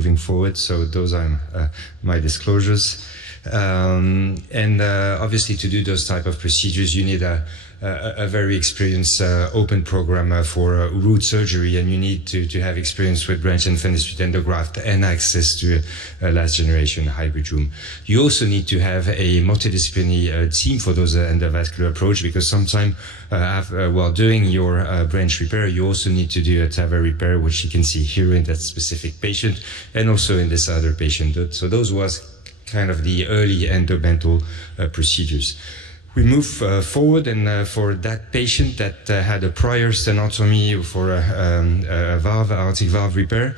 moving forward. So those are my disclosures. Obviously, to do those type of procedures, you need a very experienced open programmer for root surgery, and you need to have experience with branch and fenestrate endograft and access to a last generation hybrid room. You also need to have a multidisciplinary team for those endovascular approach, because sometimes while doing your branch repair, you also need to do a TAVR repair, which you can see here in that specific patient and also in this other patient. So those was kind of the early endodental procedures. We move forward, and for that patient that had a prior stenotomy for a valve, aortic valve repair,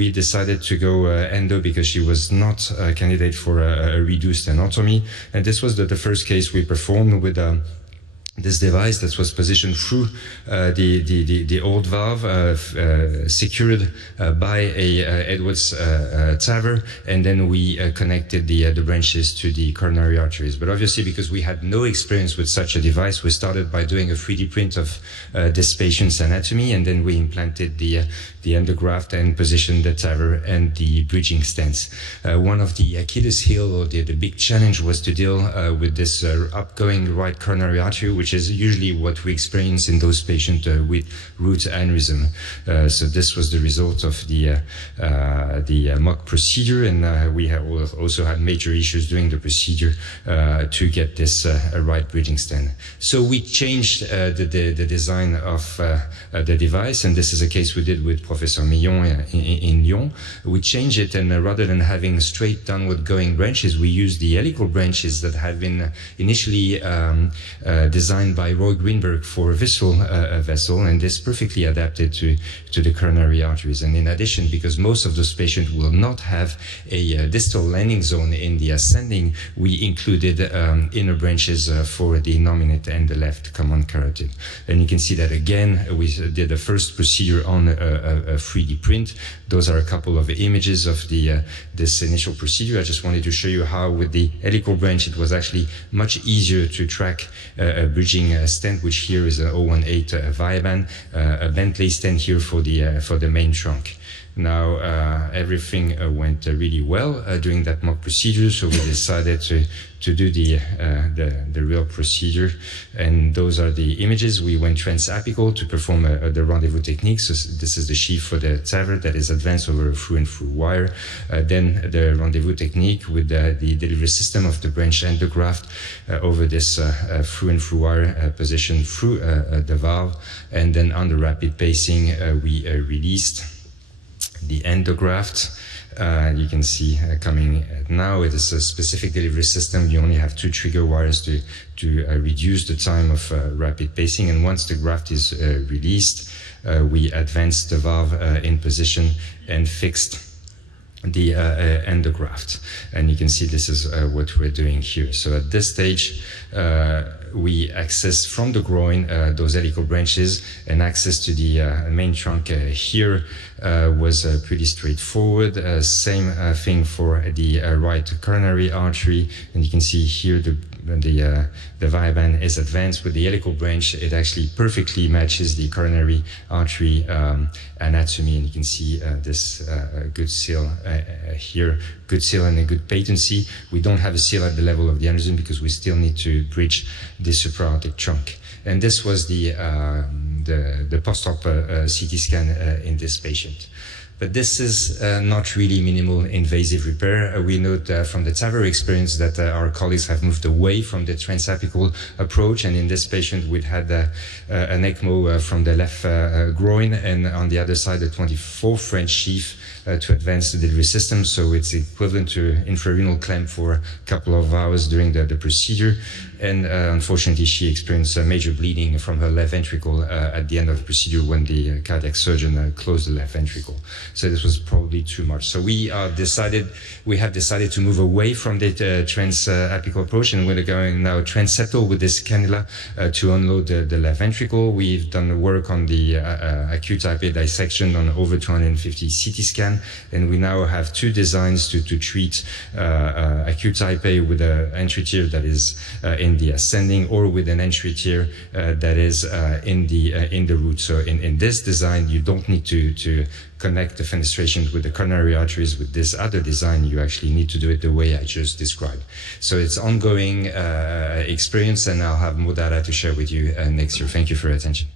we decided to go endo because she was not a candidate for a reduced stenotomy. And this was the first case we performed with this device that was positioned through the old valve, secured by a Edwards TAVR, and then we connected the branches to the coronary arteries. But obviously, because we had no experience with such a device, we started by doing a 3D print of this patient's anatomy, and then we implanted the endograft and positioned the TAVR and the bridging stents. One of the Achilles heel, or the big challenge, was to deal with this upgoing right coronary artery, which is usually what we experience in those patients with root aneurysm. So this was the result of the mock procedure, and we have also had major issues during the procedure to get this right bridging stent. So we changed the design of the device, and this is a case we did with Professor Millon in Lyon. We changed it, and rather than having straight downward going branches, we used the helical branches that had been initially designed by Roy Greenberg for a visceral vessel, and this perfectly adapted to the coronary arteries. And in addition, because most of those patients will not have a distal landing zone in the ascending, we included inner branches for the nominate and the left common carotid. And you can see that again, we did the first procedure on a 3D print. Those are a couple of images of this initial procedure. I just wanted to show you how with the helical branch it was actually much easier to track a bridging stent, which here is an 018 Viaban, a Bentley stent here for the main trunk. Now everything went really well during that mock procedure, so we decided to do the real procedure, and those are the images. We went transapical to perform the rendezvous technique. So this is the sheath for the TAVR that is advanced over a through and through wire. Then the rendezvous technique with the delivery system of the branch endograft over this through and through wire position through the valve, and then under rapid pacing we released the endograft. You can see coming now, it is a specific delivery system. You only have 2 trigger wires to reduce the time of rapid pacing, and once the graft is released, we advanced the valve in position and fixed the endograft. And you can see this is what we're doing here. So at this stage, we access from the groin those helical branches, and access to the main trunk here was pretty straightforward. Same thing for the right coronary artery, and you can see here the Viaban is advanced with the helical branch. It actually perfectly matches the coronary artery anatomy, and you can see this good seal here, good seal and a good patency. We don't have a seal at the level of the aneurysm because we still need to bridge the supraortic trunk. And this was the post-op CT scan in this patient. But this is not really minimal invasive repair. We note from the TAVR experience that our colleagues have moved away from the transapical approach, and in this patient we'd had an ECMO from the left groin, and on the other side a 24 French sheath to advance the delivery system, so it's equivalent to infrarenal clamp for a couple of hours during the procedure. And unfortunately, she experienced a major bleeding from her left ventricle at the end of the procedure when the cardiac surgeon closed the left ventricle. So this was probably too much. So we have decided to move away from the transapical approach, and we're going now transseptal with this cannula to unload the left ventricle. We've done work on the acute type A dissection on over 250 CT scan, and we now have 2 designs to treat acute type A with an entry tier that is in in the ascending or with an entry tier that is in the root. So in this design, you don't need to connect the fenestration with the coronary arteries. With this other design, you actually need to do it the way I just described. So it's ongoing experience, and I'll have more data to share with you next year. Thank you for your attention.